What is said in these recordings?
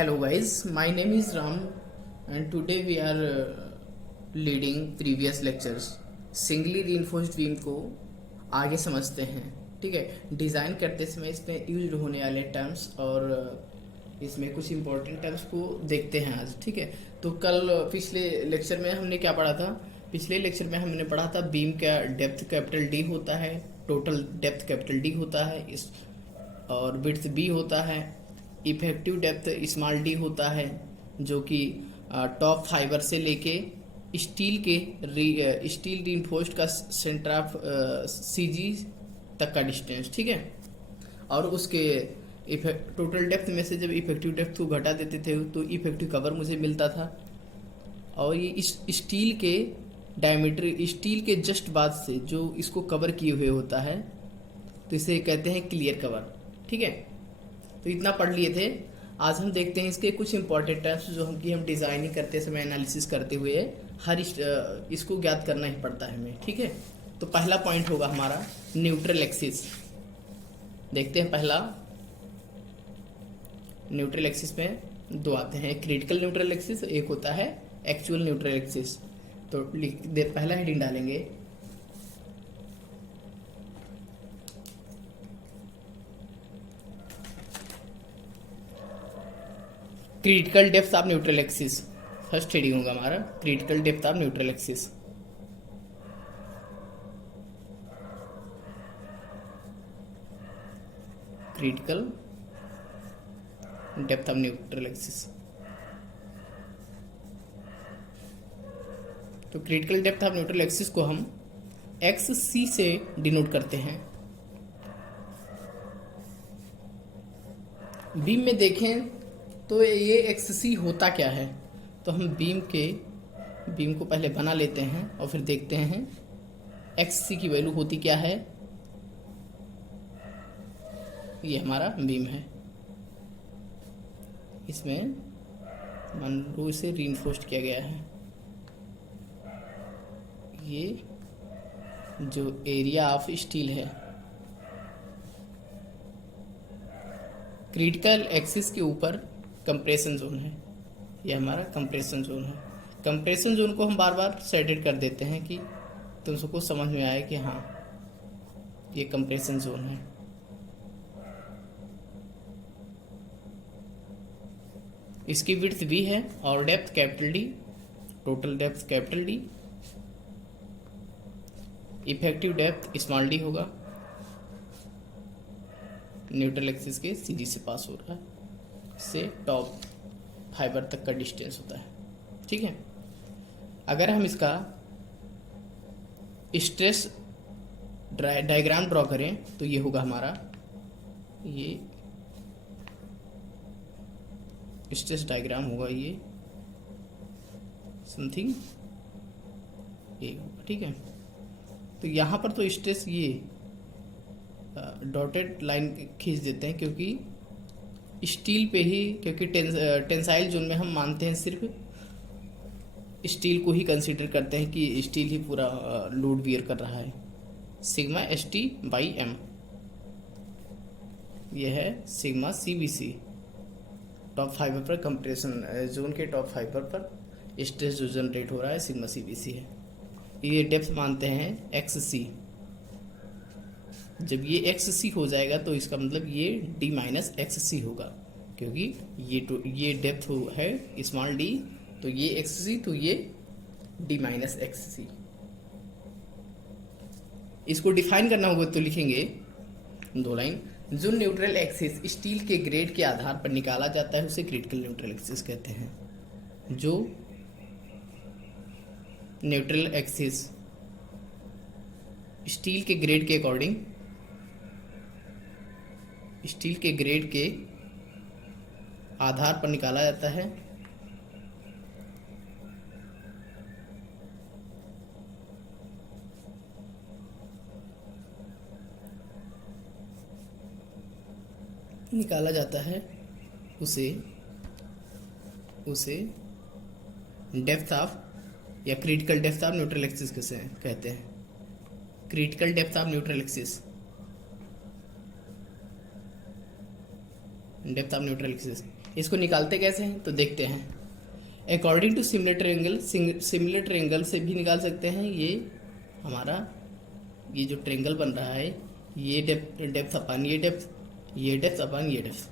Hello guys, my name is Ram and today we are leading previous lectures. Singly reinforced beam को आगे समझते हैं. ठीक है, डिज़ाइन करते समय इसमें यूज होने वाले टर्म्स और इसमें कुछ इंपॉर्टेंट टर्म्स को देखते हैं आज. ठीक है, तो कल पिछले लेक्चर में हमने क्या पढ़ा था? पिछले लेक्चर में हमने पढ़ा था बीम का डेप्थ कैपिटल डी होता है, टोटल डेप्थ कैपिटल डी होता है इस और विड्थ बी होता है, इफेक्टिव डेप्थ स्मॉल डी होता है जो कि टॉप फाइबर से लेके स्टील रीइंफोर्स्ड का सेंटर ऑफ सीजी तक का डिस्टेंस. ठीक है, और उसके टोटल डेप्थ में से जब इफेक्टिव डेप्थ को घटा देते थे तो इफेक्टिव कवर मुझे मिलता था. और ये स्टील के डायमीटर, स्टील के जस्ट बाद से जो इसको कवर किए हुए होता है तो इसे कहते हैं क्लियर कवर. ठीक है, तो इतना पढ़ लिए थे. आज हम देखते हैं इसके कुछ इंपॉर्टेंट टर्म्स जो हम डिज़ाइनिंग करते समय एनालिसिस करते हुए हर इसको ज्ञात करना ही पड़ता है हमें. ठीक है, तो पहला पॉइंट होगा हमारा न्यूट्रल एक्सिस. देखते हैं पहला न्यूट्रल एक्सिस में दो आते हैं, क्रिटिकल न्यूट्रल एक्सिस, एक होता है एक्चुअल न्यूट्रल एक्सिस. तो पहला हेडिंग डालेंगे critical depth of neutral axis. First heading होगा हमारा critical depth of neutral axis. Critical depth of neutral axis. तो critical depth of neutral axis को हम एक्स सी से डिनोट करते हैं. बीम में देखें तो ये एक्स सी होता क्या है, तो हम बीम को पहले बना लेते हैं और फिर देखते हैं एक्स सी की वैल्यू होती क्या है. ये हमारा बीम है, इसमें मान लो इसे रीइंफोर्स्ड किया गया है. ये जो एरिया ऑफ स्टील है क्रिटिकल एक्सिस के ऊपर कंप्रेशन जोन है, ये हमारा कंप्रेशन जोन है. कंप्रेशन जोन को हम बार बार सेटेड कर देते हैं कि तुम सबको समझ में आए कि हाँ ये कंप्रेशन जोन है. इसकी विड्थ भी है और depth capital D, total depth capital D, effective depth small D होगा. न्यूट्रल एक्सिस के सीधी से पास हो रहा है, से टॉप फाइबर तक का डिस्टेंस होता है. ठीक है, अगर हम इसका स्ट्रेस डायग्राम ड्रॉ करें तो ये होगा हमारा, ये स्ट्रेस डायग्राम होगा, ये समथिंग ये होगा. ठीक है, तो यहाँ पर तो स्ट्रेस ये डॉटेड लाइन खींच देते हैं क्योंकि स्टील पे ही, क्योंकि टेंसाइल जोन में हम मानते हैं सिर्फ स्टील को ही कंसीडर करते हैं कि स्टील ही पूरा लोड बियर कर रहा है. Sigma S T by m, यह है sigma C B c. Top fibre पर कंप्रेशन जोन के टॉप फाइबर पर स्ट्रेस जो जनरेट हो रहा है सिग्मा सी बी सी है. ये डेप्थ मानते हैं एक्स सी. जब ये एक्स सी हो जाएगा तो इसका मतलब ये डी माइनस एक्स सी होगा, क्योंकि ये डेप्थ है स्मॉल डी, तो ये एक्स सी, तो ये डी माइनस एक्स सी. इसको डिफाइन करना होगा तो लिखेंगे दो लाइन. जो न्यूट्रल एक्सिस स्टील के ग्रेड के आधार पर निकाला जाता है उसे क्रिटिकल न्यूट्रल एक्सिस कहते हैं. जो न्यूट्रल एक्सिस स्टील के ग्रेड के अकॉर्डिंग, स्टील के ग्रेड के आधार पर निकाला जाता है उसे डेप्थ ऑफ या critical depth of neutral axis कैसे कहते हैं. Critical depth of neutral axis depth of neutral axis. इसको निकालते कैसे हैं तो देखते हैं। According to similar triangle, similar triangle से भी निकाल सकते हैं। ये हमारा ये जो ट्रायंगल बन रहा है, ये डेप्थ अपान ये डेप्थ, ये डेप्थ अपान ये डेप्थ,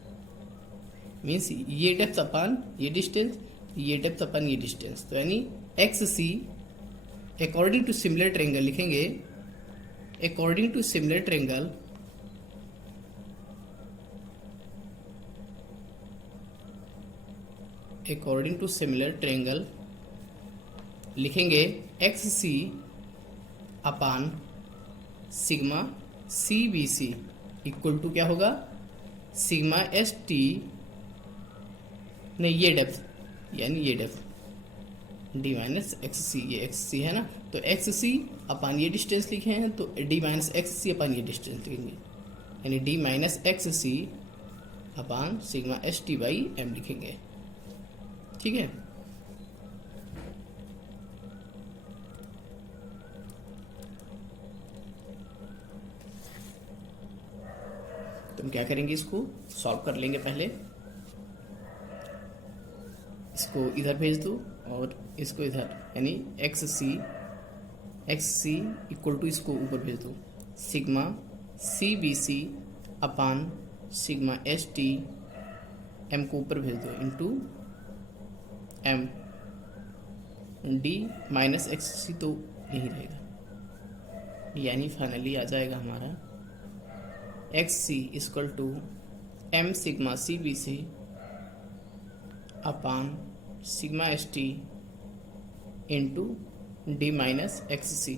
मीन्स ये डेप्थ अपान ये डिस्टेंस, ये डेप्थ अपान ये डिस्टेंस। तो यानी X C according to similar triangle लिखेंगे, according to similar triangle according to similar triangle लिखेंगे X C upon sigma C B C equal to क्या होगा, सिग्मा एस टी, नहीं ये डेप्थ यानी ये डेप्थ डी माइनस एक्स सी, ये x C है ना, तो एक्स सी अपान ये डिस्टेंस लिखे हैं तो डी माइनस एक्स सी अपान ये डिस्टेंस लिखेंगे, यानी d minus x C upon sigma S T by m लिखेंगे। ठीक है, तो हम क्या करेंगे, इसको सॉल्व कर लेंगे। पहले इसको इधर भेज दो और इसको इधर, यानी एक्स सी इक्वल टू इसको ऊपर भेज दो, sigma C B C upon sigma S T, M को ऊपर भेज दो into M, D minus x C तो यही रहेगा, यानी फाइनली आ जाएगा हमारा X C equal to M sigma C B C upon sigma S T into D minus x C.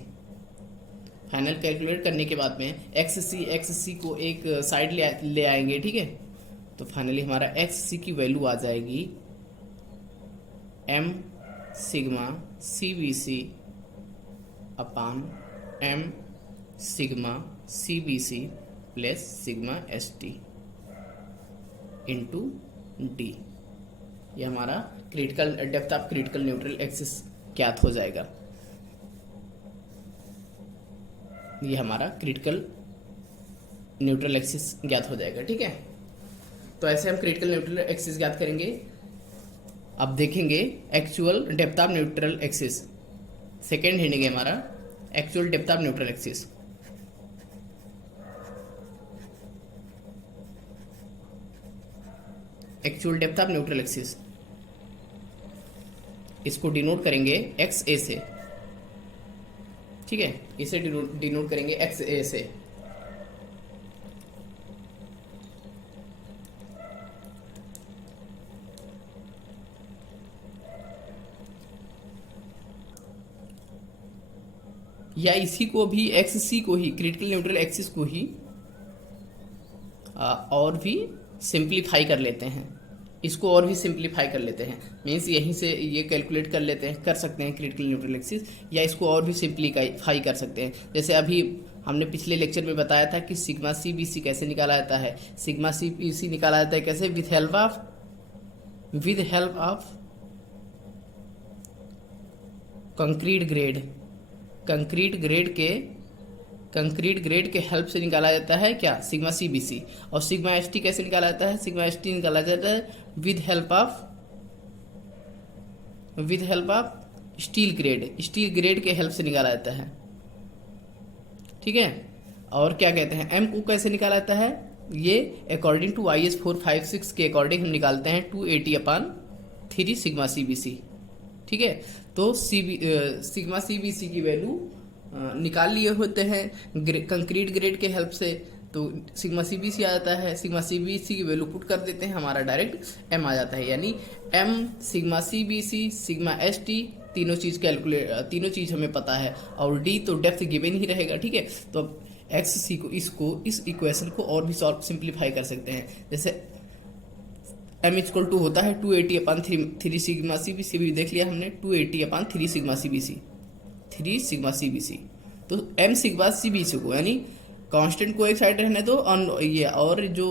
Final calculate करने के बाद में एक्स सी को एक साइड ले आएंगे। ठीक है, तो फाइनली हमारा एक्स सी की वैल्यू आ जाएगी M sigma C B C upon M sigma C B C plus sigma S T into D. ये हमारा critical depth of critical neutral axis ज्ञात हो जाएगा। ये हमारा क्रिटिकल न्यूट्रल एक्सिस ज्ञात हो जाएगा। ठीक है, तो ऐसे हम क्रिटिकल न्यूट्रल एक्सिस ज्ञात करेंगे। अब देखेंगे actual depth of neutral axis, second heading है हमारा actual depth of neutral axis. Actual depth of neutral axis, इसको डिनोट करेंगे एक्स ए से। ठीक है, इसे डिनोट करेंगे एक्स ए से। या इसी को भी एक्स सी को ही, क्रिटिकल न्यूट्रल एक्सिस को ही और भी सिंप्लीफाई कर लेते हैं, इसको और भी सिंप्लीफाई कर लेते हैं। मीन्स यहीं से ये कैलकुलेट कर लेते हैं, कर सकते हैं क्रिटिकल न्यूट्रल एक्सिस, या इसको और भी सिंप्लीफाई कर सकते हैं। जैसे अभी हमने पिछले लेक्चर में बताया था कि सिग्मा सी बी सी कैसे निकाला जाता है। सिग्मा सी बी सी निकाला जाता है कैसे, with help of concrete grade के हेल्प से निकाला जाता है क्या, सिग्मा सी बी सी। और सिग्मा एस टी कैसे निकाला जाता है, सिग्मा एस टी निकाला जाता है with help of steel grade के हेल्प से निकाला जाता है। ठीक है, और क्या कहते हैं, एम को कैसे निकाला जाता है, ये अकॉर्डिंग टू IS 456 के अकॉर्डिंग हम निकालते हैं 280/3 सिग्मा सी बी सी। ठीक है, तो सिग्मा सी बी सी की वैल्यू निकाल लिए होते हैं कंक्रीट ग्रेड के हेल्प से, तो सिग्मा सी बी सी आ जाता है। सिग्मा सी बी सी की वैल्यू पुट कर देते हैं, हमारा डायरेक्ट एम आ जाता है, यानी m sigma C B c sigma S t, तीनों चीज़ हमें पता है, और डी तो डेप्थ गिवन ही रहेगा। ठीक है, तो एक्स सी को इस इक्वेशन को और भी सिंप्लीफाई कर सकते हैं। जैसे m इक्वल टू होता है 280/3 सिग्मा सी बी सी, भी देख लिया हमने, 280/3 sigma C B c, 3 sigma C B c. तो m sigma C B c को, यानी कांस्टेंट को एक साइड रहने दो, ये और जो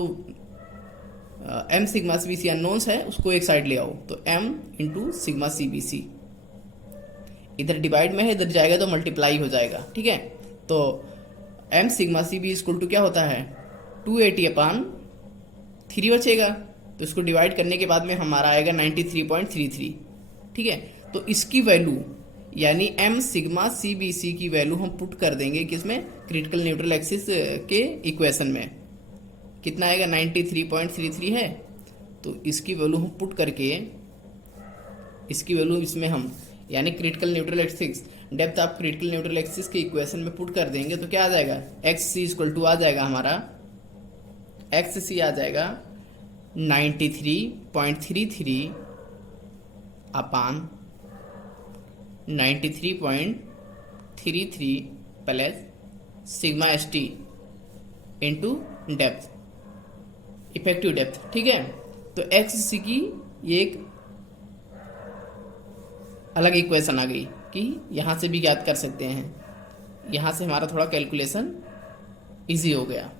m sigma C B c unknowns है उसको एक साइड ले आओ, तो m into sigma C B c, इधर डिवाइड में है, इधर जाएगा तो मल्टीप्लाई हो जाएगा। ठीक है, तो m sigma C b equal to क्या होता है, 280/3 बचेगा, तो इसको डिवाइड करने के बाद में हमारा आएगा 93.33। ठीक है, तो इसकी वैल्यू यानी m सिग्मा CBC की वैल्यू हम पुट कर देंगे किसमें, क्रिटिकल न्यूट्रल एक्सिस के इक्वेशन में। कितना आएगा, 93.33 है, तो इसकी वैल्यू हम पुट करके इसकी वैल्यू इसमें हम यानी critical neutral axis depth of critical neutral axis के इक्वेशन में पुट कर देंगे तो क्या आ जाएगा, XC इक्वल टू आ जाएगा हमारा, XC आ जाएगा 93.33 अपान 93.33 plus sigma ST into depth, effective depth. ठीक है, तो XC की ये एक अलग इक्वेशन आ गई कि यहाँ से भी ज्ञात कर सकते हैं। यहाँ से हमारा थोड़ा कैलकुलेशन इजी हो गया।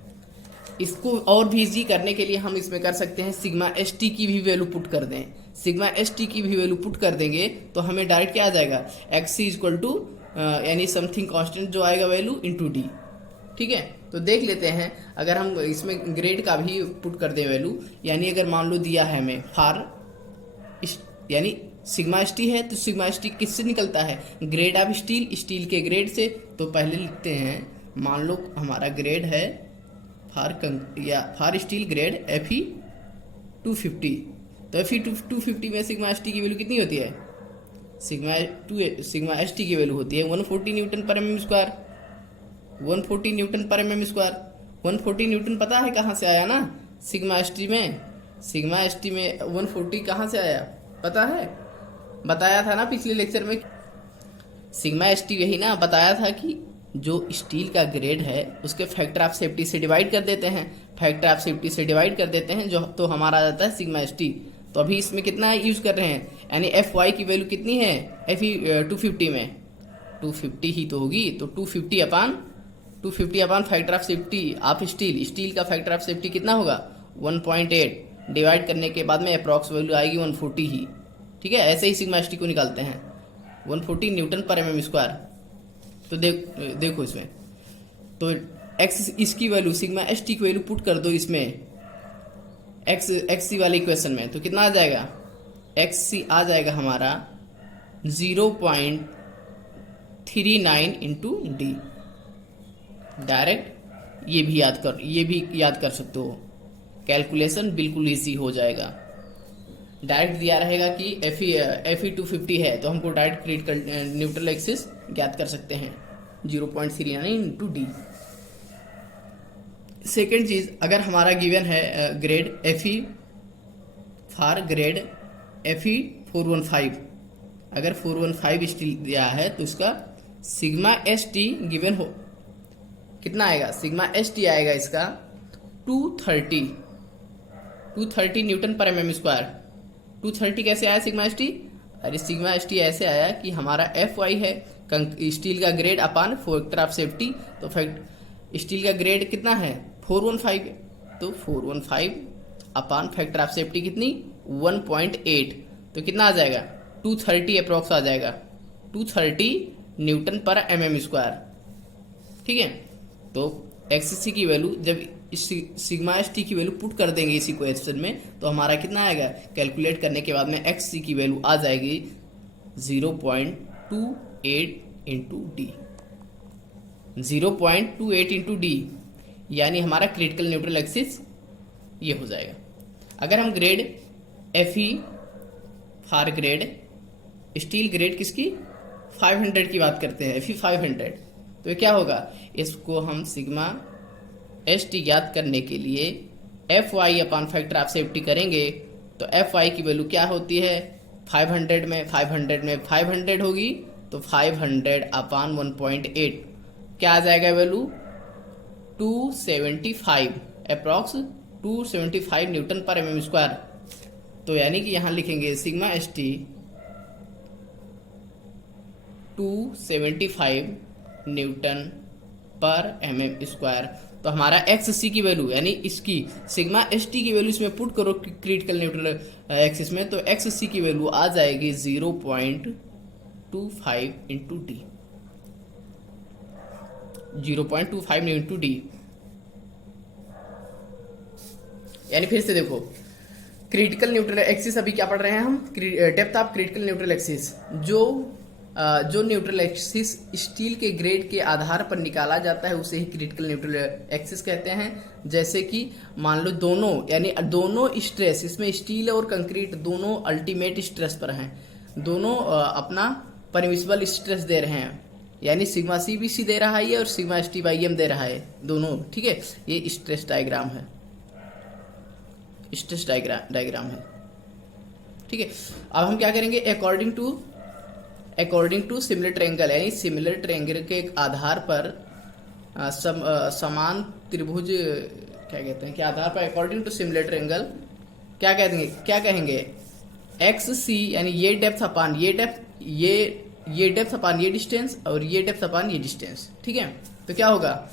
इसको और भी इजी करने के लिए हम इसमें कर सकते हैं सिग्मा ST की भी वैल्यू पुट कर दें। सिग्मा ST की भी वैल्यू पुट कर देंगे तो हमें डायरेक्ट क्या आ जाएगा, XC इक्वल टू यानी समथिंग कांस्टेंट जो आएगा वैल्यू इंटू डी। ठीक है, तो देख लेते हैं अगर हम इसमें ग्रेड का भी पुट कर दें वैल्यू, यानी अगर मान लो दिया है हमें फार यानी सिग्मा ST है तो सिग्मा ST किससे निकलता है, ग्रेड ऑफ स्टील, स्टील के ग्रेड से। तो पहले लिखते हैं, मान लो हमारा ग्रेड है फार स्टील ग्रेड Fe 250, तो Fe 250 में सिग्मा ST की वैल्यू कितनी होती है, सिग्मा ST की वैल्यू होती है 140 न्यूटन पर mm स्क्वायर। 140 न्यूटन पर mm स्क्वायर, 140 न्यूटन पता है कहाँ से आया ना, सिग्मा ST में 140 कहाँ से आया पता है, बताया था ना पिछले लेक्चर में। सिग्मा ST यही ना बताया था कि जो स्टील का ग्रेड है उसके फैक्टर ऑफ सेफ्टी से डिवाइड कर देते हैं, फैक्टर ऑफ सेफ्टी से डिवाइड कर देते हैं जो तो हमारा आ जाता है सिग्मा ST। तो अभी इसमें कितना यूज कर रहे हैं, यानी Fy की वैल्यू कितनी है, Fe 250 में 250 ही तो होगी, तो 250 upon factor of safety of steel का फैक्टर ऑफ सेफ्टी कितना होगा 1.8, डिवाइड करने के बाद में अप्रॉक्स वैल्यू आएगी 140 ही। ठीक है, ऐसे ही सिग्मा ST को निकालते हैं 140 न्यूटन पर mm स्क्वायर। तो देखो इसमें तो x इसकी वैल्यू सिग्मा ST की वैल्यू पुट कर दो इसमें XC वाले इक्वेशन में, तो कितना आ जाएगा, XC आ जाएगा हमारा 0.39 इंटू डी। डायरेक्ट ये भी याद कर सकते हो, कैलकुलेशन बिल्कुल इजी हो जाएगा। डायरेक्ट दिया रहेगा कि Fe 250 है तो हमको डायरेक्ट क्रिटिकल न्यूट्रल एक्सिस ज्ञात कर सकते हैं 0.39 इंटू डी। सेकेंड चीज, अगर हमारा गिवन है grade Fe for grade Fe 415, अगर 415 स्टील दिया है तो इसका सिग्मा ST गिवन हो कितना आएगा, सिग्मा ST आएगा इसका 230 न्यूटन पर mm स्क्वायर। 230 कैसे आया सिग्मा ST, अरे सिग्मा ST ऐसे आया कि हमारा Fy है स्टील का grade upon factor of safety, तो स्टील का ग्रेड कितना है 415, तो 415 अपान फैक्टर ऑफ सेफ्टी कितनी 1.8, तो कितना आ जाएगा 230 अप्रॉक्स आ जाएगा 230 न्यूटन पर mm स्क्वायर। ठीक है, तो XC की वैल्यू जब सिग्मा ST की वैल्यू पुट कर देंगे इसी क्वेश्चन में तो हमारा कितना आएगा, कैलकुलेट करने के बाद में XC की वैल्यू आ जाएगी 0.28 इंटू डी, 0.28 इंटू डी, यानी हमारा क्रिटिकल न्यूट्रल एक्सिस ये हो जाएगा। अगर हम grade Fe for grade steel grade किसकी 500 की बात करते हैं, Fe 500, तो ये क्या होगा, इसको हम सिग्मा ST ज्ञात करने के लिए Fy upon factor of safety करेंगे तो Fy की वैल्यू क्या होती है 500 में 500 होगी तो 500 अपान 1.8 क्या आ जाएगा वैल्यू 275 अप्रॉक्स 275 न्यूटन पर mm स्क्वायर। तो यानी कि यहां लिखेंगे सिग्मा ST 275 न्यूटन पर mm स्क्वायर। तो हमारा XC की वैल्यू यानी इसकी सिग्मा ST की वैल्यू इसमें पुट करो क्रिटिकल न्यूट्रल एक्सिस में तो XC की वैल्यू आ जाएगी 0.25 इंटू डी, 0.25 इंटू डी। यानी फिर से देखो क्रिटिकल न्यूट्रल एक्सिस अभी क्या पढ़ रहे हैं हम, depth of critical neutral axis. जो न्यूट्रल एक्सिस स्टील के ग्रेड के आधार पर निकाला जाता है उसे ही क्रिटिकल न्यूट्रल एक्सिस कहते हैं। जैसे कि मान लो दोनों, यानी दोनों स्ट्रेस, इसमें स्टील और कंक्रीट दोनों अल्टीमेट स्ट्रेस पर हैं, दोनों अपना परमिसिबल स्ट्रेस दे रहे हैं, यानी सिग्मा CBC दे रहा है और सिग्मा ST/M दे रहा है दोनों, ठीक है। ये स्ट्रेस डायग्राम है, स्ट्रेस डायग्राम है, ठीक है। अब हम क्या करेंगे, अकॉर्डिंग टू सिमिलर ट्रायंगल, यानी सिमिलर ट्रायंगल के आधार पर समान त्रिभुज क्या कहते हैं, के आधार पर अकॉर्डिंग टू सिमिलर ट्रायंगल क्या कहेंगे XC, यानी ये डेप्थ अपान ये डेप्थ, ये डेप्थ अपान ये डिस्टेंस और ये डेप्थ अपान ये डिस्टेंस, ठीक है। तो क्या होगा,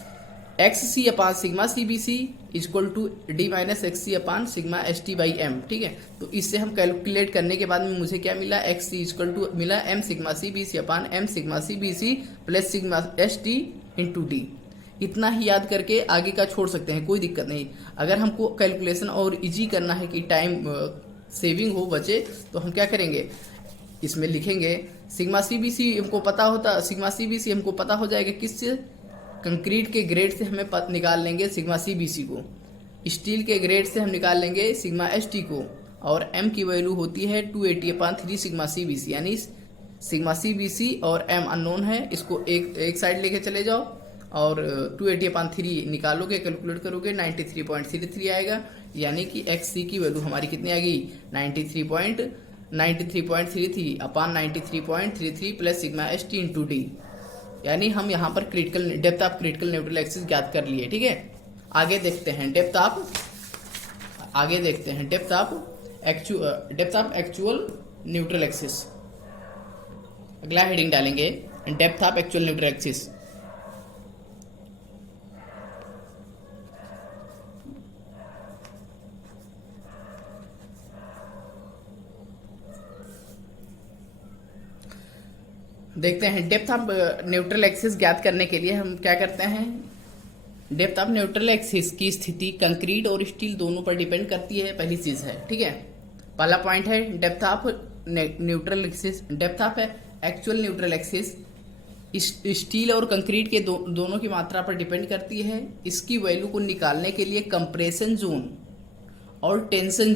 XC upon sigma CBC equal to D minus XC upon sigma ST/M, ठीक है। तो इससे हम कैलकुलेट करने के बाद में मुझे क्या मिला, XC इक्वल टू मिला M सिग्मा CBC अपान M sigma CBC plus sigma ST into D। इतना ही याद करके आगे का छोड़ सकते हैं, कोई दिक्कत नहीं। अगर हमको कैलकुलेशन और इजी करना है कि टाइम सेविंग हो, बचे, तो हम क्या करेंगे, इसमें लिखेंगे सिग्मा CBC हमको पता होता, सिग्मा CBC हमको पता हो जाएगा किससे, कंक्रीट के ग्रेड से हमें निकाल लेंगे सिग्मा CBC को, स्टील के ग्रेड से हम निकाल लेंगे सिग्मा ST को, और M की वैल्यू होती है 280/3 सिग्मा CBC, यानी सिग्मा CBC और M अननोन है, इसको एक साइड लेके चले जाओ और 280/3 निकालोगे, कैलकुलेट करोगे 93.33 आएगा, यानी कि XC की वैल्यू हमारी कितनी आ गई, 93.33 अपान 93.33 plus sigma ST into D, यानी हम यहाँ पर critical depth of critical neutral axis ज्ञात कर लिए, ठीक है। आगे देखते हैं depth of actual neutral axis. अगला हेडिंग डालेंगे depth of actual neutral axis. देखते हैं डेप्थ ऑफ न्यूट्रल एक्सिस ज्ञात करने के लिए हम क्या करते हैं, डेप्थ ऑफ न्यूट्रल एक्सिस की स्थिति कंक्रीट और स्टील दोनों पर डिपेंड करती है, पहली चीज है, ठीक है। पहला पॉइंट है depth of neutral axis, depth of actual neutral axis steel और कंक्रीट के दोनों की मात्रा पर डिपेंड करती है। इसकी वैल्यू को निकालने के लिए कंप्रेशन जोन और टेंशन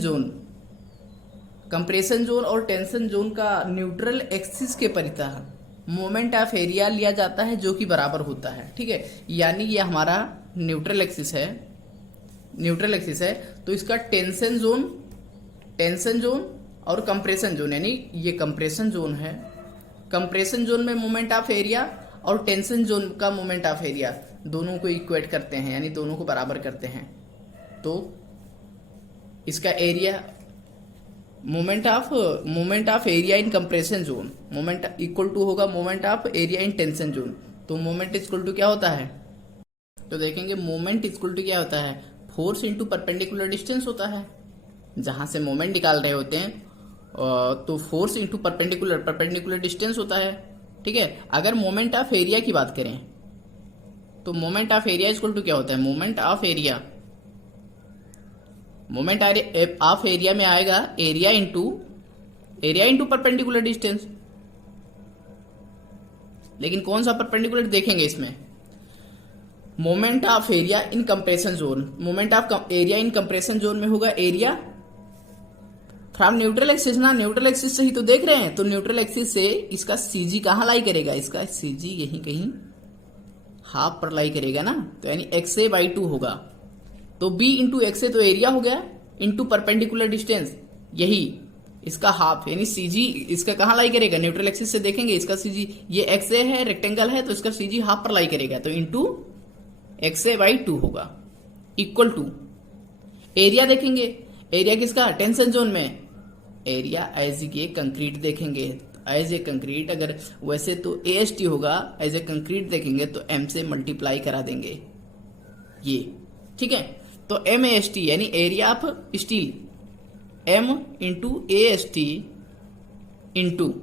जोन का न्यूट्रल एक्सिस के परितः मोमेंट ऑफ एरिया लिया जाता है, जो कि बराबर होता है, ठीक है। यानी ये हमारा न्यूट्रल एक्सिस है, तो इसका टेंशन जोन और कंप्रेशन जोन, यानी ये कंप्रेशन जोन है, कंप्रेशन जोन में मोमेंट ऑफ एरिया और टेंशन जोन का मोमेंट ऑफ एरिया दोनों को इक्वेट करते हैं, यानी दोनों को बराबर करते हैं। तो इसका area moment of area in compression zone, moment equal to होगा moment of area in tension zone. तो मोमेंट इक्वल टू क्या होता है, तो देखेंगे मोमेंट इक्वल टू क्या होता है, फोर्स इंटू परपेंडिकुलर डिस्टेंस होता है। जहां से मोमेंट निकाल रहे होते हैं तो फोर्स इंटू परपेंडिकुलर डिस्टेंस होता है, ठीक है। अगर मोमेंट ऑफ एरिया की बात करें तो moment of area equal to क्या होता है, मोमेंट ऑफ एरिया में आएगा एरिया इंटू परपेंडिकुलर डिस्टेंस। लेकिन कौन सा परपेंडिकुलर देखेंगे इसमें, moment of area in compression zone, moment of area in compression zone में होगा एरिया फ्रॉम न्यूट्रल एक्सिस ना, न्यूट्रल एक्सिस से ही तो देख रहे हैं, तो न्यूट्रल एक्सिस से इसका CG कहां लाई करेगा, इसका CG यहीं कहीं हाफ पर लाई करेगा ना, तो यानी XA/2 होगा। तो B इंटू XA तो एरिया हो गया, इंटू परपेंडिकुलर डिस्टेंस यही इसका हाफ, यानी CG इसका कहां लाई करेगा, न्यूट्रल एक्सिस से देखेंगे इसका CG, ये XA है, रेक्टेंगल है, तो इसका CG हाफ पर लाई करेगा, तो इंटू XA/2 होगा, इक्वल टू एरिया देखेंगे, एरिया किसका, टेंशन जोन में, एरिया एज ए कंक्रीट देखेंगे, एज ए कंक्रीट, अगर वैसे तो AST होगा, एज ए कंक्रीट देखेंगे तो M से मल्टीप्लाई करा देंगे ये, ठीक है। तो MAST यानी area of steel, M into AST into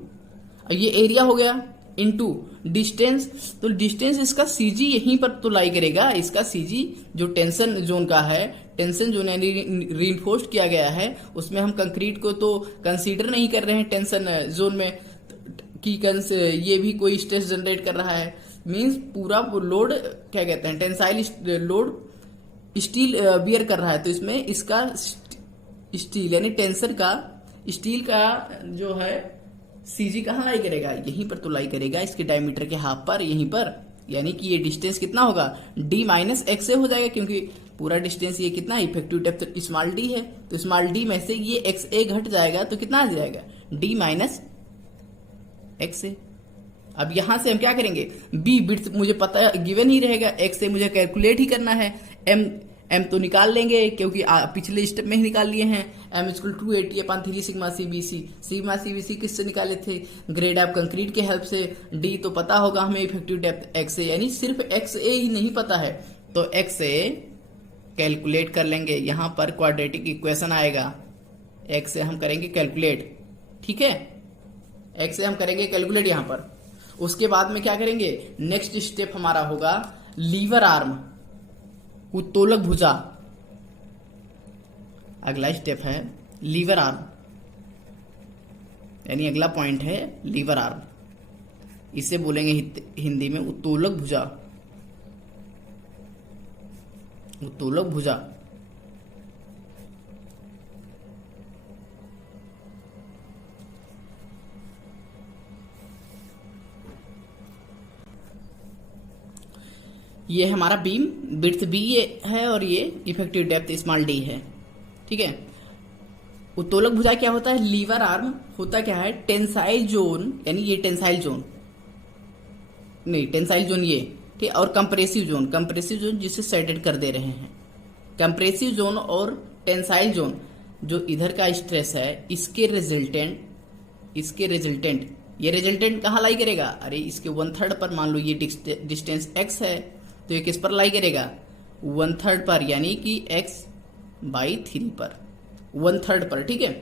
ये एरिया हो गया, इंटू डिस्टेंस, तो डिस्टेंस इसका सीजी यहीं पर तो लाई करेगा। इसका सीजी जो टेंशन जोन का है, टेंशन जोन यानी रीइंफोर्स्ड किया गया है, उसमें हम कंक्रीट को तो कंसीडर नहीं कर रहे हैं टेंशन जोन में कि ये भी कोई स्ट्रेस जनरेट कर रहा है। मींस पूरा लोड क्या कहते हैं, टेंसाइल लोड स्टील बियर कर रहा है, तो इसमें इसका स्टील यानी टेंसर का स्टील का जो है सीजी कहाँ लाई करेगा, यहीं पर तो लाई करेगा इसके डायमीटर के हाफ पर, यहीं पर। यानी कि ये डिस्टेंस कितना होगा, डी माइनस एक्स से हो जाएगा, क्योंकि पूरा डिस्टेंस ये कितना इफेक्टिव डेप्थ स्मॉल डी है, तो स्मॉल डी में से ये एक्स ए घट जाएगा तो कितना आ जाएगा, डी माइनस एक्स ए। अब यहां से हम क्या करेंगे, बी बिट्स मुझे पता गिवन ही रहेगा, एक्स ए मुझे कैलकुलेट ही करना है, एम तो निकाल लेंगे क्योंकि पिछले स्टेप में ही निकाल लिए हैं। M equal 280/3 sigma CBC, sigma CBC किससे निकाले थे, ग्रेड ऑफ कंक्रीट के हेल्प से। डी तो पता होगा हमें इफेक्टिव डेप्थ एक्स ए, यानी सिर्फ एक्स ए ही नहीं पता है, तो एक्स ए कैलकुलेट कर लेंगे। यहां पर क्वाड्रेटिक इक्वेशन आएगा, एक्स ए हम करेंगे कैलकुलेट, ठीक है, एक्स ए हम करेंगे कैलकुलेट यहां पर। उसके बाद में क्या करेंगे, नेक्स्ट स्टेप हमारा होगा लीवर आर्म, उत्तोलक भुजा। अगला स्टेप है लीवर आर्म, यानी अगला पॉइंट है लीवर आर्म, इसे बोलेंगे हिंदी में उत्तोलक भुजा, उत्तोलक भुजा। ये हमारा बीम विड्थ बी ये है और ये इफेक्टिव डेप्थ स्मॉल डी है, ठीक है। उत्तोलक भुजा क्या होता है, लीवर आर्म होता क्या है, टेंसाइल जोन, यानी ये टेंसाइल जोन नहीं, टेंसाइल जोन ये, ठीक, और कंप्रेसिव जोन जिसे सेटेड कर दे रहे हैं। कंप्रेसिव जोन और टेंसाइल जोन जो इधर का स्ट्रेस है, इसके रिजल्टेंट ये रिजल्टेंट कहाँ लाई करेगा, अरे इसके 1/3 पर, मान लो ये डिस्टेंस x है तो ये किस पर लाई करेगा, 1/3 पर, यानी कि x/3 पर, 1/3 पर, ठीक है,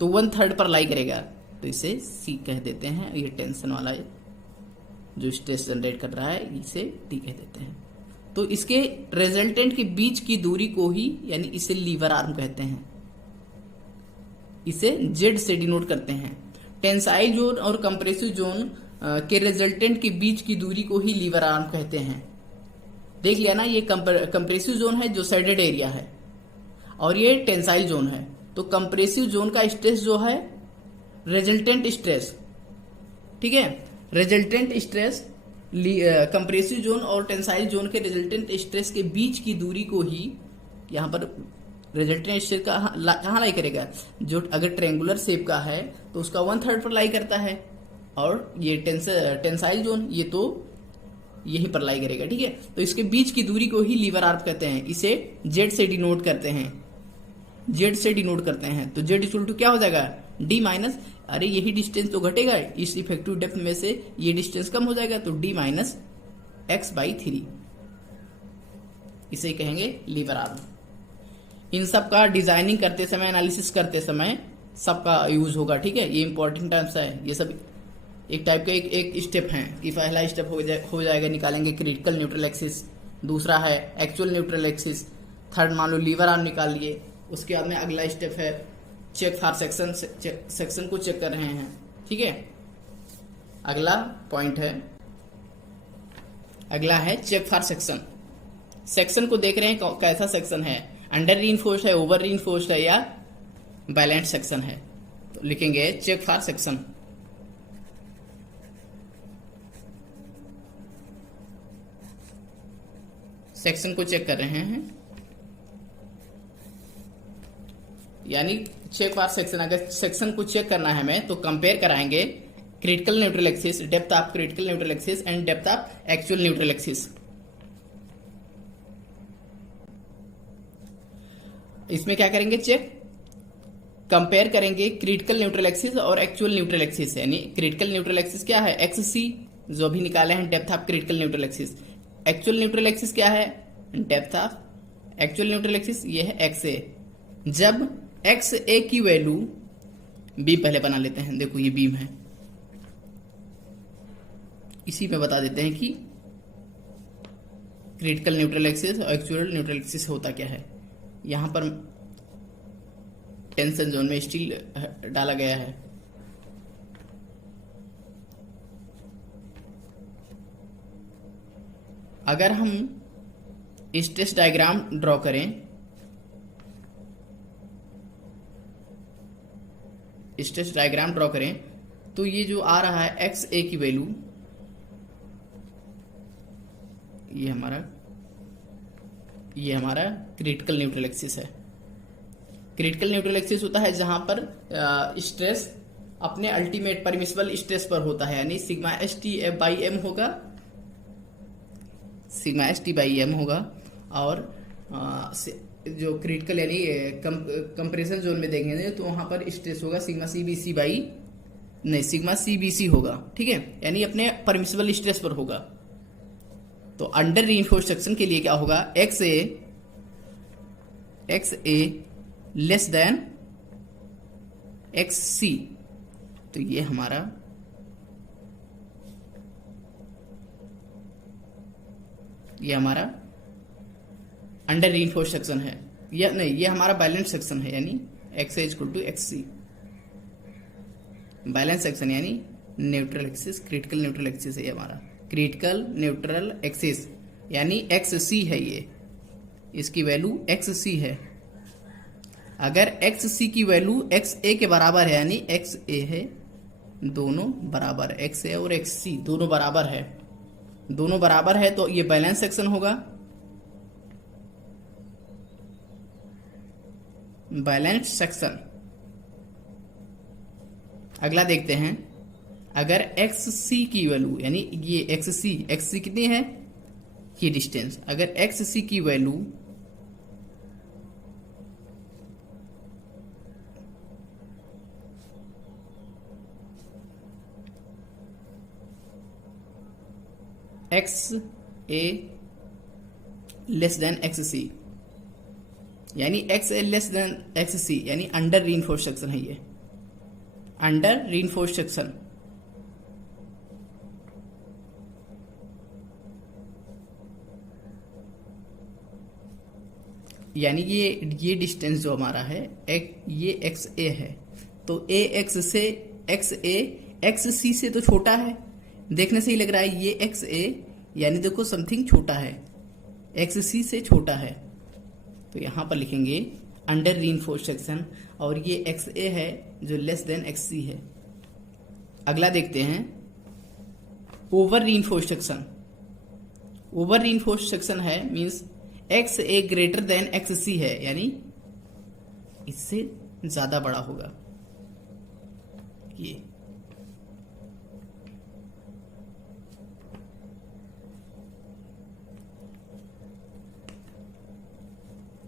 तो 1/3 पर लाई करेगा, तो इसे C कह देते हैं। ये टेंशन वाला जो स्ट्रेस जनरेट कर रहा है इसे D कह देते हैं। तो इसके रिजल्टेंट के बीच की दूरी को ही, यानी इसे लीवर आर्म कहते हैं, इसे Z से डिनोट करते हैं। टेंसाइल जोन और कंप्रेसिव जोन के रिजल्टेंट के बीच की दूरी को ही लीवर आर्म कहते हैं। देख लिया ना, ये कंप्रेसिव जोन है जो साइडेड एरिया है, और ये टेंसाइल जोन है। तो कंप्रेसिव जोन का स्ट्रेस जो है रिजल्टेंट स्ट्रेस, ठीक है, रिजल्टेंट स्ट्रेस कंप्रेसिव जोन और टेंसाइल जोन के रिजल्टेंट स्ट्रेस के बीच की दूरी को ही यहाँ पर रिजल्टेंट स्ट्रेस कहाँ लाई करेगा, जो अगर ट्रायंगुलर शेप का है तो उसका 1/3 पर लाई करता है, और ये टेंसाइल जोन ये तो यहीं पर लाई करेगा, ठीक है। तो इसके बीच की दूरी को ही लीवर आर्म कहते हैं, इसे जेड से डिनोट करते हैं, जेड से डिनोट करते हैं। तो जेड इक्वल टू क्या हो जाएगा, डी माइनस, अरे यही डिस्टेंस तो घटेगा, इस इफेक्टिव डेप्थ में से ये डिस्टेंस कम हो जाएगा, तो डी माइनस x/3, इसे कहेंगे लीवर आर्म। इन सब का डिजाइनिंग करते समय, एनालिसिस करते समय सबका यूज होगा, ठीक है, ये इंपॉर्टेंट टाइप्स है, ये सब एक टाइप का एक स्टेप है कि पहला स्टेप हो जाएगा निकालेंगे क्रिटिकल न्यूट्रल एक्सिस, दूसरा है एक्चुअल न्यूट्रल एक्सिस, थर्ड मान लो लीवर आर्म निकाल लिए। उसके बाद में अगला स्टेप है चेक फॉर सेक्शन, सेक्शन को चेक कर रहे हैं, ठीक है। अगला पॉइंट है, अगला है चेक फॉर सेक्शन। सेक्शन को देख रहे हैं कैसा सेक्शन है, अंडर रीइंफोर्स्ड है, ओवर रीइंफोर्स्ड है, या बैलेंस सेक्शन है। तो लिखेंगे चेक फॉर सेक्शन। सेक्शन को चेक कर रहे हैं, यानी चेक फॉर सेक्शन। अगर सेक्शन को चेक करना है हमें तो कंपेयर कराएंगे critical neutral axis, depth of critical neutral axis and depth of actual neutral axis. इसमें क्या करेंगे, चेक कंपेयर करेंगे क्रिटिकल न्यूट्रल एक्सिस और एक्चुअल न्यूट्रल एक्सिस। यानी क्रिटिकल न्यूट्रल एक्सिस क्या है, XC, जो अभी निकाले हैं depth of critical neutral axis. Actual neutral axis क्या है, depth of actual neutral axis ये है XA। जब XA की वैल्यू, बीम पहले बना लेते हैं, देखो ये बीम है, इसी में बता देते हैं कि क्रिटिकल न्यूट्रल एक्सिस और एक्चुअल न्यूट्रल एक्सिस होता क्या है। यहां पर टेंशन जोन में स्टील डाला गया है। अगर हम स्ट्रेस डायग्राम ड्रॉ करें, स्ट्रेस डायग्राम ड्रॉ करें तो ये जो आ रहा है एक्स ए की वैल्यू, ये हमारा क्रिटिकल न्यूट्रल एक्सिस है। क्रिटिकल न्यूट्रल एक्सिस होता है जहां पर स्ट्रेस अपने अल्टीमेट परमिसिबल स्ट्रेस पर होता है, यानी sigma S T by M होगा, sigma S T by M होगा। और जो क्रिटिकल यानी कंप्रेशन जोन में देखेंगे तो वहां पर स्ट्रेस होगा sigma C B c by, नहीं सिग्मा सी बी सी होगा, ठीक है, यानी अपने परमिसिबल स्ट्रेस पर होगा। तो अंडर रीइंफोर्स्ड सेक्शन के लिए क्या होगा, x a less than x C. तो ये हमारा अंडर रीइंफोर्स्ड सेक्शन है, या नहीं ये हमारा बैलेंस सेक्शन है, यानी X A equal to X C. Balance section यानी neutral axis, critical neutral axis है हमारा क्रिटिकल न्यूट्रल एक्सिस, यानी एक्स सी है ये, इसकी वैल्यू एक्स सी है। अगर एक्स सी की वैल्यू एक्स ए के बराबर है, यानी एक्स ए है, दोनों बराबर, एक्स ए और एक्स सी दोनों बराबर है, दोनों बराबर है तो ये बैलेंस सेक्शन होगा, बैलेंस सेक्शन। अगला देखते हैं, अगर एक्स सी की वैल्यू, यानी ये एक्स सी कितनी है, ये डिस्टेंस, अगर एक्स सी की value x a less than x c, यानी X a less than x c, यानी अंडर रीइंफोर्स्ड सेक्शन है ये, अंडर रीइंफोर्स्ड सेक्शन। यानी ये डिस्टेंस जो हमारा है ये एक्स ए है, तो ए एक्स से एक्स ए एक्स सी से तो छोटा है, देखने से ही लग रहा है ये एक्स ए, यानी देखो समथिंग छोटा है, एक्स सी से छोटा है, तो यहां पर लिखेंगे अंडर रीइंफोर्स्ड सेक्शन, और ये एक्स ए है जो लेस देन एक्स सी है। अगला देखते हैं over reinforced section. Over reinforced section है means x a greater than x C है, यानी इससे ज्यादा बड़ा होगा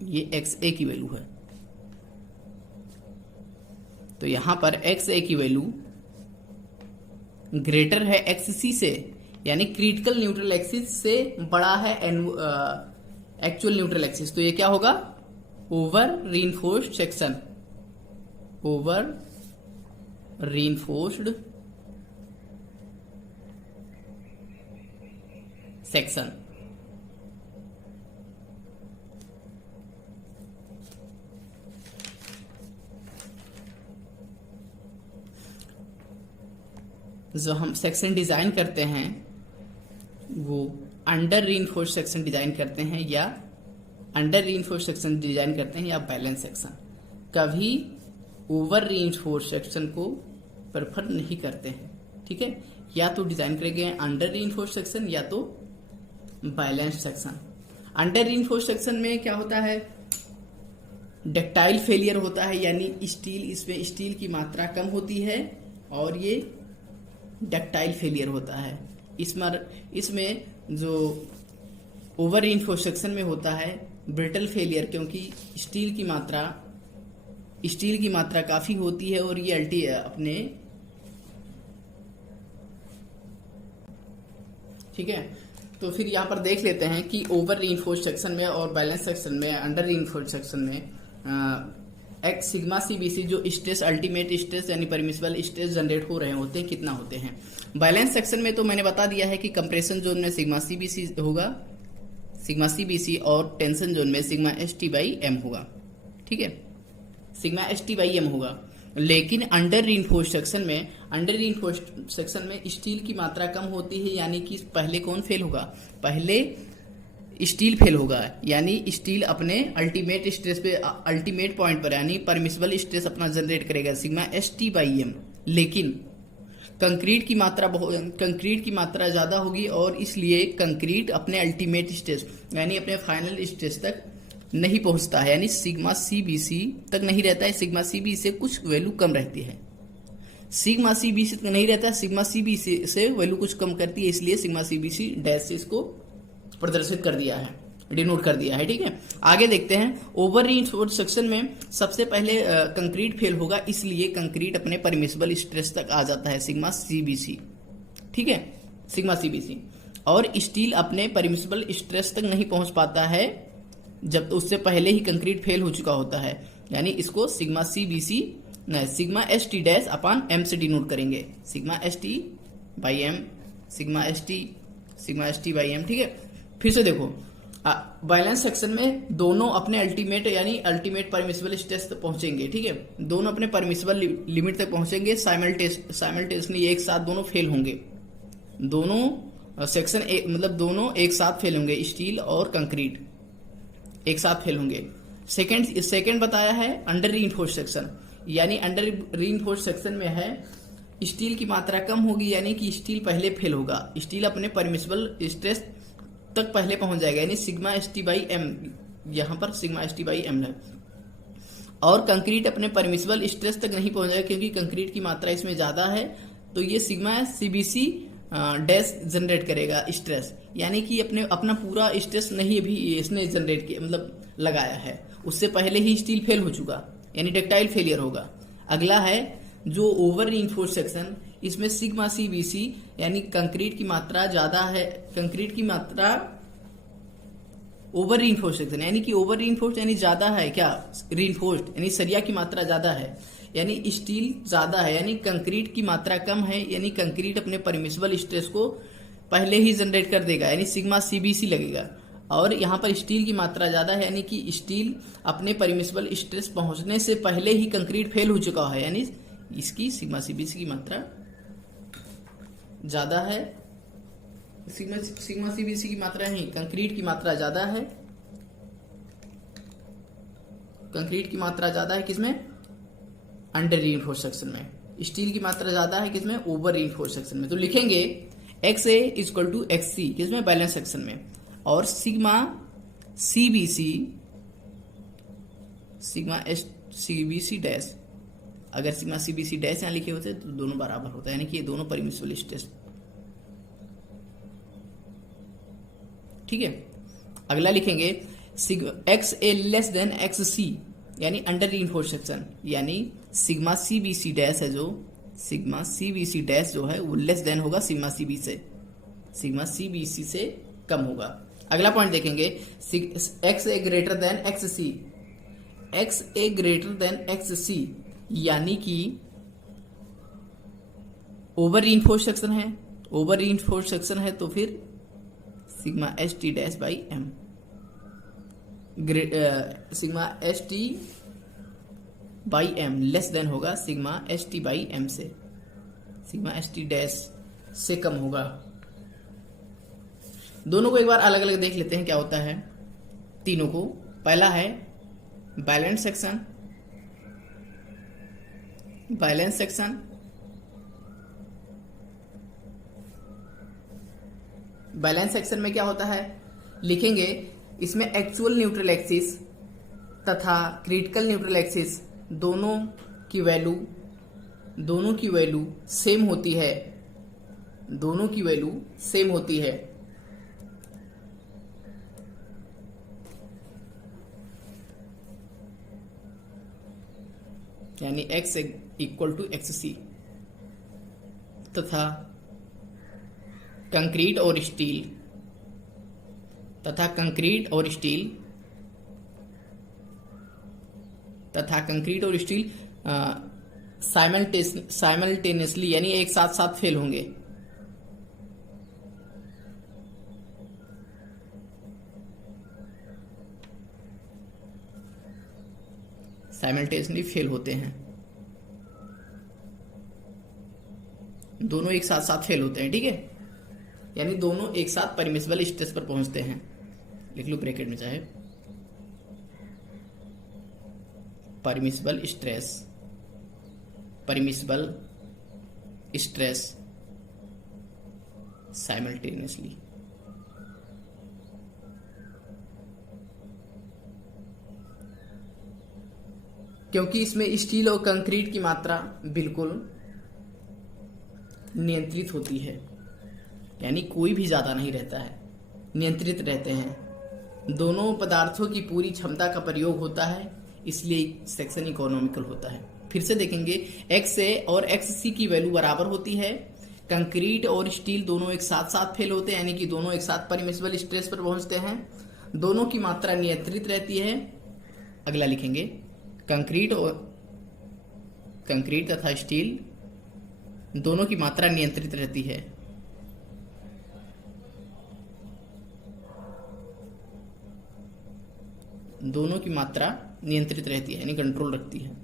ये एक्स ए की वैल्यू है। तो यहां पर एक्स ए की वैल्यू ग्रेटर है एक्स सी से, यानी क्रिटिकल न्यूट्रल एक्सिस से बड़ा है एक्चुअल न्यूट्रल एक्सिस, तो ये क्या होगा, over reinforced section, over reinforced section. जो हम सेक्शन डिजाइन करते हैं वो अंडर रीइंफोर्स्ड सेक्शन डिजाइन करते हैं, या अंडर रीइंफोर्स्ड सेक्शन डिजाइन करते हैं, या बैलेंस सेक्शन। कभी ओवर रीइंफोर्स्ड सेक्शन को प्रेफर नहीं करते हैं, ठीक है, या तो डिजाइन करेंगे अंडर रीइंफोर्स्ड सेक्शन या तो balance section. Under reinforced section में क्या होता है, डक्टाइल फेलियर होता है, यानी इसमें स्टील की मात्रा कम होती है और ये डक्टाइल फेलियर होता है। इसमें जो ओवर रीइंफोर्स्ड सेक्शन में होता है ब्रिटल फेलियर, क्योंकि स्टील की मात्रा काफी होती है और ये अपने, ठीक है। तो फिर यहाँ पर देख लेते हैं कि ओवर रीइंफोर्स्ड सेक्शन में और बैलेंस सेक्शन में, अंडर रीइंफोर्स्ड सेक्शन में एक्स सिग्मा सीबीसी जो स्ट्रेस अल्टीमेट स्ट्रेस यानी परमिसिबल स्ट्रेस जनरेट हो रहे होते हैं कितना होते हैं। बैलेंस सेक्शन में तो मैंने बता दिया है कि कंप्रेशन जोन में सिग्मा सीबीसी होगा, सिग्मा सीबीसी, और टेंशन जोन में sigma S T by M होगा। ठीक है, sigma S T by M होगा। लेकिन अंडर रीइंफोर्स्ड सेक्शन में स्टील की मात्रा कम होती है, यानी कि पहले कौन फेल होगा, पहले स्टील फेल होगा, यानी स्टील अपने अल्टीमेट स्ट्रेस पे, अल्टीमेट पॉइंट पर यानी परमिसिबल स्ट्रेस अपना जनरेट करेगा sigma S T by m. लेकिन कंक्रीट की मात्रा ज्यादा होगी और इसलिए कंक्रीट अपने अल्टीमेट स्ट्रेस यानी अपने फाइनल स्ट्रेस तक नहीं पहुंचता है, यानी सिग्मा सीबीसी तक नहीं रहता है। सिग्मा सीबीसी से कुछ वैल्यू कम रहती है, सिग्मा सीबीसी तक नहीं रहता है, सिग्मा सीबीसी से वैल्यू कुछ कम करती है, इसलिए सिग्मा सीबीसी डैश से इसको प्रदर्शित कर दिया है, डिनोट कर दिया है। ठीक है, आगे देखते हैं। ओवर रीइंफोर्स्ड सेक्शन में सबसे पहले कंक्रीट फेल होगा, इसलिए कंक्रीट अपने परमिसिबल स्ट्रेस तक आ जाता है सिग्मा सीबीसी। ठीक है, सिग्मा सीबीसी, और स्टील अपने परमिसिबल स्ट्रेस तक नहीं पहुंच पाता है जब तो उससे पहले ही कंक्रीट फेल हो चुका होता है, यानी इसको सिग्मा सीबीसी नहीं sigma S t dash upon m से डिनोट करेंगे, sigma S T by m, sigma S T by m. ठीक है, फिर से देखो, बैलेंस सेक्शन में दोनों अपने अल्टीमेट यानी अल्टीमेट परमिसिबल स्ट्रेस तक पहुंचेंगे। ठीक है, दोनों अपने परमिसिबल लिमिट तक पहुंचेंगे, साइमल्टेनियसली एक साथ दोनों फेल होंगे, दोनों सेक्शन मतलब दोनों एक साथ फेल होंगे, स्टील और कंक्रीट एक साथ फेल होंगे। सेकंड बताया है अंडर रीइंफोर्स्ड सेक्शन, यानी अंडर रीइंफोर्स्ड सेक्शन में है स्टील की मात्रा कम होगी, यानी कि स्टील पहले फेल होगा, स्टील अपने परमिसिबल स्ट्रेस तक पहले पहुंच जाएगा, यानी sigma S T by m, यहां पर sigma S T by m है। और कंक्रीट अपने परमिसिबल स्ट्रेस तक नहीं पहुंच जाएगा क्योंकि कंक्रीट की मात्रा इसमें ज्यादा है, तो ये सिग्मा सीबीसी डैश जनरेट करेगा स्ट्रेस, यानी कि अपना पूरा स्ट्रेस नहीं अभी इसने जनरेट किया, मतलब लगाया है, उससे पहले ही स्टील फेल हो चुका, यानी डक्टाइल फेलियर होगा। अगला है जो ओवर रीइंफोर्स्ड सेक्शन, इसमें सिग्मा सीबीसी यानी कंक्रीट की मात्रा ज्यादा है, कंक्रीट की मात्रा ओवर रीइंफोर्स्ड सेक्शन यानी कि ओवर रीइंफोर्स्ड यानी ज्यादा है, क्या रीइंफोर्स्ड यानी सरिया की मात्रा ज्यादा है, यानी स्टील ज्यादा है, यानी कंक्रीट की मात्रा कम है, यानी कंक्रीट अपने परमिसिबल स्ट्रेस को पहले ही जनरेट कर देगा, यानी सिग्मा सीबीसी लगेगा। और यहाँ पर स्टील की मात्रा ज्यादा है, यानी कि स्टील अपने परमिसिबल स्ट्रेस पहुंचने से पहले ही कंक्रीट फेल हो चुका है, यानी इसकी सिग्मा सीबीसी की मात्रा ज्यादा है, सिग्मा सीबीसी की मात्रा नहीं, कंक्रीट की मात्रा ज्यादा है, कंक्रीट की मात्रा ज्यादा है किसमें, अंडर रीइंफोर्स्ड सेक्शन में, स्टील की मात्रा ज्यादा है किसमें, ओवर रीइंफोर्स्ड सेक्शन में। तो लिखेंगे x A equal to X C किसमें, बैलेंस सेक्शन में, और sigma CBC sigma S CBC dash, अगर सिग्मा सीबीसी डैश यहां लिखे होते तो दोनों बराबर होता है, यानी कि ये दोनों परमिसिबल स्ट्रेस। ठीक है, अगला लिखेंगे x a less than x c यानी अंडर रीइंफोर्स्ड सेक्शन, यानी सिग्मा सीबीसी डैश है जो सिग्मा सीबीसी डैश जो है वो लेस देन होगा सिग्मा सीबीसी से कम होगा। अगला पॉइंट देखेंगे x a greater than x c, x a greater than x c यानी कि ओवर रीइंफोर्स्ड सेक्शन है, ओवर रीइंफोर्स्ड सेक्शन है तो फिर sigma S t dash by m, sigma S T by m less than होगा sigma S T by m से, sigma S t dash से कम होगा। दोनों को एक बार अलग अलग देख लेते हैं क्या होता है तीनों को। पहला है balance section, balance section balance section में क्या होता है लिखेंगे, इसमें एक्चुअल न्यूट्रल एक्सिस तथा क्रिटिकल न्यूट्रल एक्सिस दोनों की वैल्यू सेम होती है, दोनों की वैल्यू सेम होती है। यानी x इक्वल टू एक्स सी, तथा कंक्रीट और स्टील तथा कंक्रीट और स्टील साइमल्टेनियसली यानी एक साथ साथ फेल होंगे। साइमल्टेनियसली फेल होते हैं, दोनों एक साथ साथ फेल होते हैं, ठीक है, यानी दोनों एक साथ परमिसिबल स्ट्रेस पर पहुंचते हैं। लिख लो ब्रैकेट में चाहे, परमिसिबल स्ट्रेस साइमल्टेनियसली। क्योंकि इसमें स्टील और कंक्रीट की मात्रा बिल्कुल नियंत्रित होती है, यानी कोई भी ज्यादा नहीं रहता है, नियंत्रित रहते हैं। दोनों पदार्थों की पूरी क्षमता का प्रयोग होता है, इसलिए सेक्शन इकोनॉमिकल होता है। फिर से देखेंगे, एक्स ए और एक्स सी की वैल्यू बराबर होती है। कंक्रीट और स्टील दोनों एक साथ साथ फेल होते हैं, यानी कि दोनों एक साथ परमिसिबल स्ट्रेस पर पहुंचते हैं। दोनों की मात्रा नियंत्रित रहती है। अगला लिखेंगे, कंक्रीट तथा स्टील दोनों की मात्रा नियंत्रित रहती है। दोनों की मात्रा नियंत्रित रहती है, यानी कंट्रोल रखती है।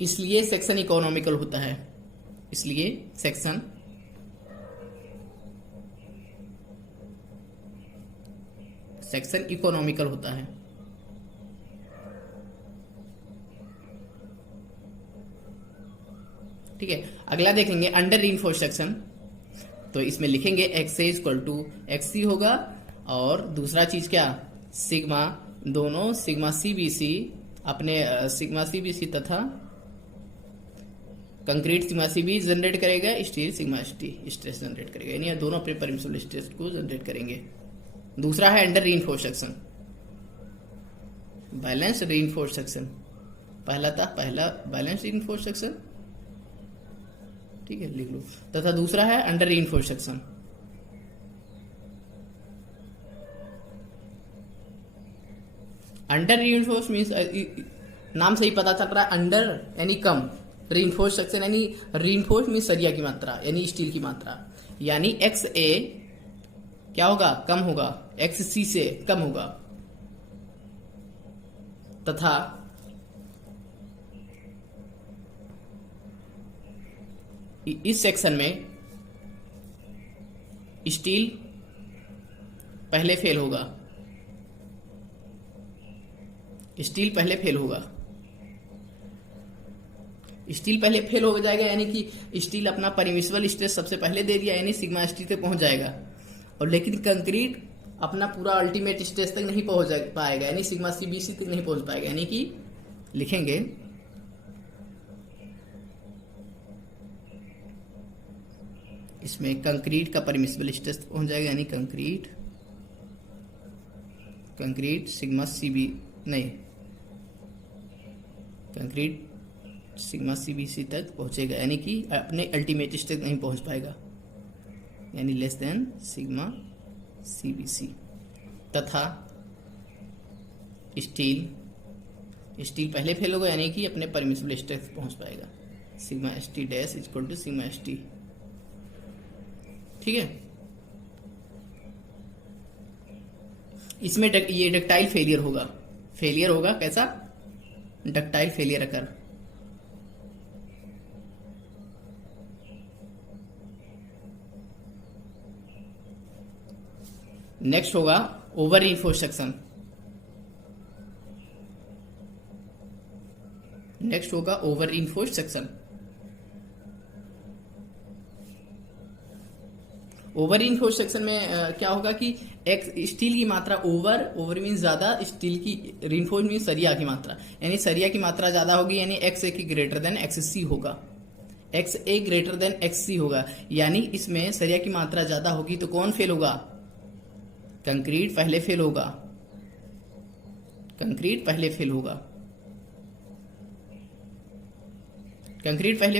इसलिए सेक्शन इकोनॉमिकल होता है। इसलिए सेक्शन इकोनॉमिकल होता है। ठीक है, अगला देखेंगे अंडर रीइंफोर्स्ड सेक्शन। तो इसमें लिखेंगे x A equal to X C होगा, और दूसरा चीज क्या, सिग्मा, दोनों सिग्मा सी बी सी, अपने सिग्मा सी बी सी तथा कंक्रीट सिग्मा सी बी जनरेट करेगा, steel sigma T stress generate करेगा, यानी दोनों अपने परमिसिबल स्ट्रेस को जनरेट करेंगे। दूसरा है under reinforced section, balance reinforced section. पहला बैलेंस रीइंफोर्स्ड सेक्शन, ठीक है, लिख लो, तथा दूसरा है under reinforced section. Under reinforced means नाम से ही पता चल रहा है, अंडर यानी कम, रीइंफोर्स्ड सेक्शन यानी रीइंफोर्स्ड मींस सरिया की मात्रा यानी स्टील की मात्रा, यानी एक्स ए क्या होगा, कम होगा, एक्स सी से कम होगा, तथा इस सेक्शन में स्टील पहले फेल होगा, स्टील पहले फेल हो जाएगा, यानी कि स्टील अपना परमिसिबल स्ट्रेस सबसे पहले दे दिया, यानी सिग्मा स्टील तक पहुंच जाएगा, और लेकिन कंक्रीट अपना पूरा अल्टीमेट स्ट्रेस तक नहीं पहुंच पाएगा, यानी सिग्मा सी बी सी तक नहीं पहुंच पाएगा। यानी कि लिखेंगे इसमें कंक्रीट का परमिसिबल स्ट्रेस पहुंच जाएगा, यानी कंक्रीट सिग्मा सी बी नहीं, concrete sigma C B c तक पहुंचेगा, यानी कि अपने अल्टीमेट स्ट्रेस नहीं पहुंच पाएगा, यानी less than sigma C B C. तथा स्टील पहले फेल होगा, यानी कि अपने परमिसिबल स्ट्रेस पहुंच पाएगा, sigma S t dash equal to sigma S t. ठीक है, इसमें ये डक्टाइल फेलियर होगा, कैसा, डक्टाइल फेलियर अकर। नेक्स्ट होगा over reinforced section. Over reinforced section में क्या होगा कि स्टील की मात्रा ओवर मीन ज्यादा, स्टील की रीइंफोर्स्ड मीन सरिया की मात्रा, यानी सरिया की मात्रा ज्यादा होगी, यानी एक्स ए की ग्रेटर देन एक्स सी होगा, x a greater than x C होगा, यानी इसमें सरिया की मात्रा ज्यादा होगी तो कौन फेल होगा, कंक्रीट पहले फेल होगा, कंक्रीट पहले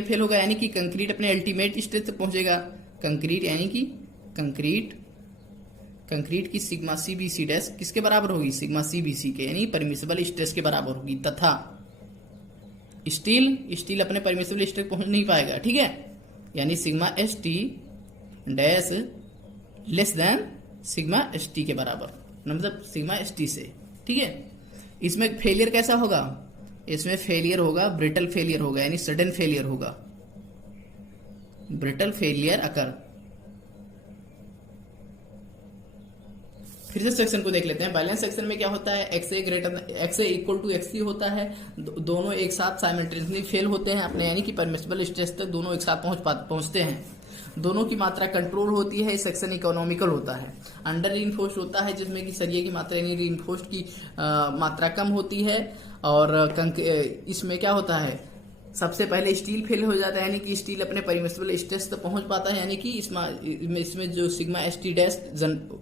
फेल होगा, यानी कि कंक्रीट अपने अल्टीमेट स्टेज तक पहुंचेगा, कंक्रीट यानी कि कंक्रीट कंक्रीट की sigma C B c dash किसके बराबर होगी, सिग्मा सी बी सी के, यानी परमिसिबल स्ट्रेस के बराबर होगी। तथा स्टील अपने परमिसिबल स्ट्रेस पहुंच नहीं पाएगा, ठीक है, यानी sigma S t dash less than sigma S T के बराबर, मतलब सिग्मा एस टी से, ठीक है। इसमें फेलियर कैसा होगा, इसमें फेलियर होगा ब्रिटल फेलियर होगा, यानी सडन फेलियर होगा, ब्रिटल फेलियर अकर। फिर से सेक्शन को देख लेते हैं। बैलेंस सेक्शन में क्या होता है, X A equal to X C होता है, दोनों एक साथ साइमल्टेनियसली फेल होते हैं अपने, यानी कि परमिसिबल स्ट्रेस तक दोनों एक साथ पहुंचते हैं, दोनों की मात्रा कंट्रोल होती है। सेक्शन इकोनॉमिकल होता है। अंडर रीइंफोर्स्ड होता है, जिसमें कि सरिये की मात्रा यानी रीइंफोर्स्ड की मात्रा कम होती है। और इसमें क्या होता है, सबसे पहले स्टील फेल हो जाता है, यानी कि स्टील अपने परमिसिबल स्ट्रेस तक पहुंच पाता है, यानी कि इसमें जो सिग्मा एस टी डैश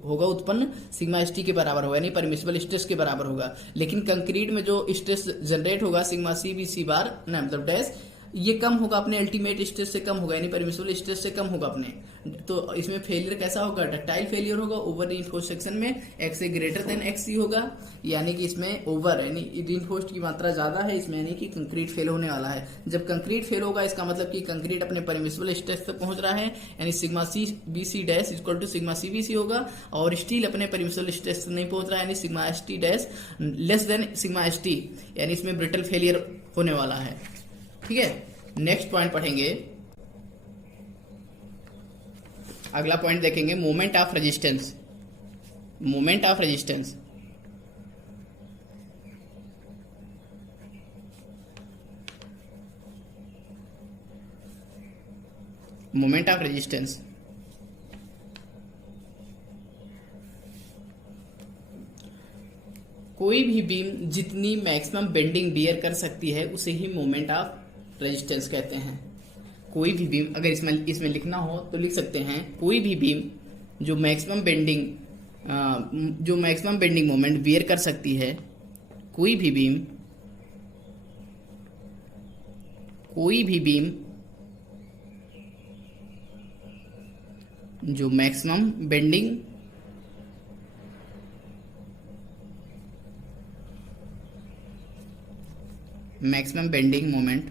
होगा उत्पन्न सिग्मा एस टी के बराबर होगा, यानी परमिसिबल स्ट्रेस के बराबर होगा। लेकिन कंक्रीट में जो स्ट्रेस जनरेट होगा सिग्मा सी बी सी बार मतलब डैश, ये कम होगा, अपने अल्टीमेट स्ट्रेस से कम होगा, यानी परमिसिबल स्ट्रेस से कम होगा अपने। तो इसमें फेलियर कैसा होगा, डक्टाइल फेलियर होगा। ओवर रीइंफोर्स्ड सेक्शन में x a greater than x C होगा, यानी कि इसमें ओवर यानी रीइंफोर्स्ड की मात्रा ज्यादा है इसमें, यानी कि कंक्रीट फेल होने वाला है। जब कंक्रीट फेल होगा इसका मतलब कि कंक्रीट अपने परमिसिबल स्ट्रेस तक पहुंच रहा है, यानी sigma C B c dash equal to sigma C B c होगा। और स्टील अपने परमिसिबल स्ट्रेस तक नहीं पहुंच रहा है, यानी sigma S t dash less than sigma S T, यानी इसमें ब्रिटल फेलियर होने वाला है, ठीक है। नेक्स्ट पॉइंट पढ़ेंगे, अगला पॉइंट देखेंगे, moment of resistance. Moment of resistance moment of resistance कोई भी बीम जितनी मैक्सिमम बेंडिंग बियर कर सकती है उसे ही मोमेंट ऑफ रेजिस्टेंस कहते हैं। कोई भी बीम, अगर इसमें लिखना हो तो लिख सकते हैं, कोई भी बीम जो मैक्सिमम बेंडिंग मोमेंट बियर कर सकती है, कोई भी बीम जो मैक्सिमम बेंडिंग मोमेंट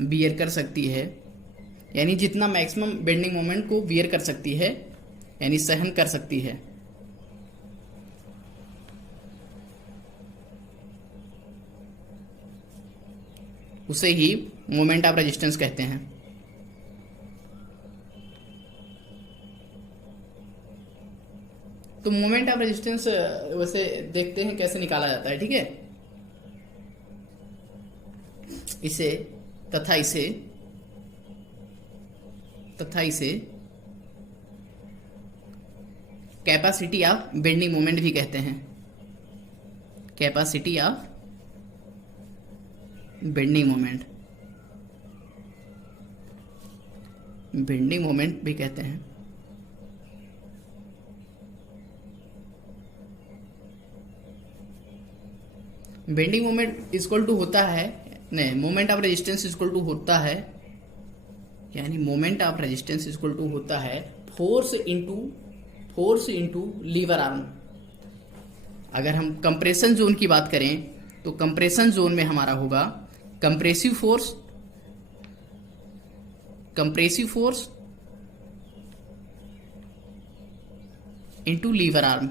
बियर कर सकती है, यानी जितना मैक्सिमम बेंडिंग मोमेंट को बियर कर सकती है, यानी सहन कर सकती है, उसे ही मोमेंट ऑफ रेजिस्टेंस कहते हैं। तो मोमेंट ऑफ रेजिस्टेंस वैसे देखते हैं कैसे निकाला जाता है, ठीक है। इसे तथा इसे कैपेसिटी ऑफ बेंडिंग मोमेंट भी कहते हैं, कैपेसिटी ऑफ बेंडिंग मोमेंट भी कहते हैं। बेंडिंग मोमेंट इक्वल टू होता है, नहीं, moment of resistance equal to होता है, यानी moment of resistance equal to होता है फोर्स इनटू लीवर आर्म। अगर हम कंप्रेशन जोन की बात करें तो कंप्रेशन जोन में हमारा होगा compressive force into lever arm.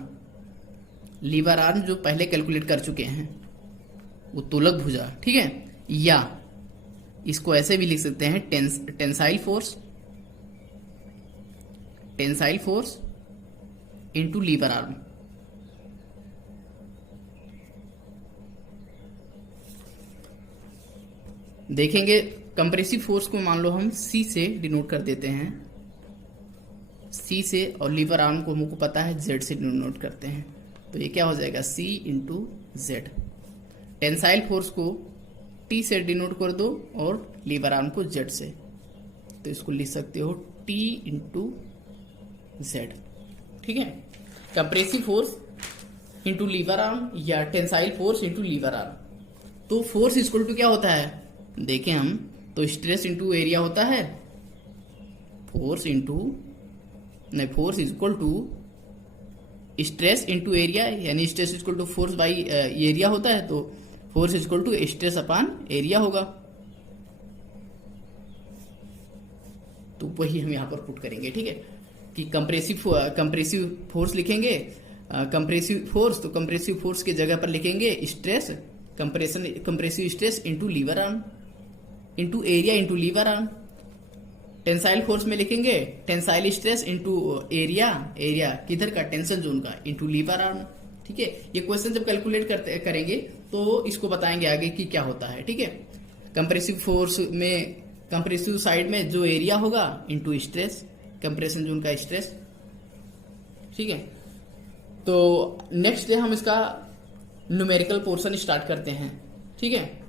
Lever arm जो पहले कैलकुलेट कर चुके हैं, वो तोलक भुजा, ठीक है। या इसको ऐसे भी लिख सकते हैं, tensile force into lever arm. देखेंगे कंप्रेसिव फोर्स को मान लो हम C से डिनोट कर देते हैं, C से, और लीवर आर्म को हमको पता है Z से डिनोट करते हैं, तो ये क्या हो जाएगा, C into Z। Tensile force को T से डिनोट कर दो और लीवर आर्म को Z से, तो इसको लिख सकते हो T इंटू Z, ठीक है। Compressive force into lever arm या tensile force into lever arm. तो फोर्स इक्वल टू क्या होता है, देखें हम तो स्ट्रेस इंटू एरिया होता है फोर्स इंटू, नहीं, force is equal to stress into area, यानी stress equal to force by area होता है, तो force equal to stress upon area होगा। तो वही हम यहां पर पुट करेंगे, ठीक है, कि कंप्रेसिव फोर्स लिखेंगे, कंप्रेसिव फोर्स, तो कंप्रेसिव फोर्स की जगह पर लिखेंगे stress, compressive stress into lever arm into area into lever arm. Tensile force में लिखेंगे tensile stress into area, area किधर का, टेंशन जोन का, इंटू लीवर आर्म। ठीक है, ये क्वेश्चन जब कैलकुलेट करेंगे तो इसको बताएंगे आगे कि क्या होता है। ठीक है, कंप्रेसिव फोर्स में कंप्रेसिव साइड में जो एरिया होगा इंटू स्ट्रेस, कंप्रेशन जोन का स्ट्रेस। ठीक है, तो नेक्स्ट डे हम इसका न्यूमेरिकल पोर्शन स्टार्ट करते हैं। ठीक है।